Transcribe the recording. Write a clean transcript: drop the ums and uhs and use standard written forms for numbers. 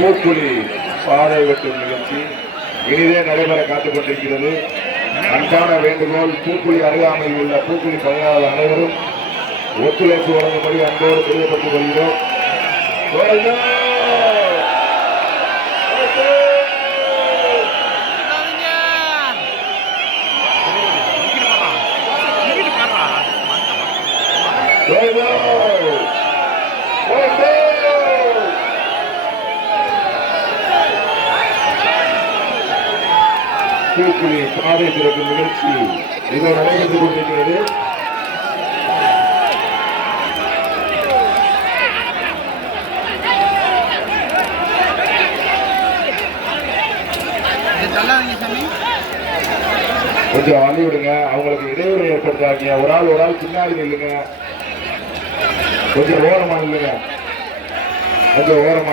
பூக்குழி பாதை வெட்டும் நிகழ்ச்சி இனிதே நடைபெற காத்துக் கொண்டிருக்கிறது. அன்பான வேண்டுகோள், பூக்குழி அருகாமையில் உள்ள பூக்குழி பணியாளர் அனைவரும் ஒத்துழைப்பு வழங்கும்படி அன்போடு தெரியப்பட்டுக் கொள்கிறோம். பூக்குழி பாதை திறக்கும் நிகழ்ச்சி இதோ நடைபெற்றுக் கொண்டிருக்கிறது. கொஞ்சம் வழி விடுங்க, அவங்களுக்கு இடைவெளி ஏற்படுத்தாங்க. ஒரு ஆள் பின்னாடி இல்லைங்க, கொஞ்சம் ஓரமா இல்லைங்க, கொஞ்சம் ஓரமா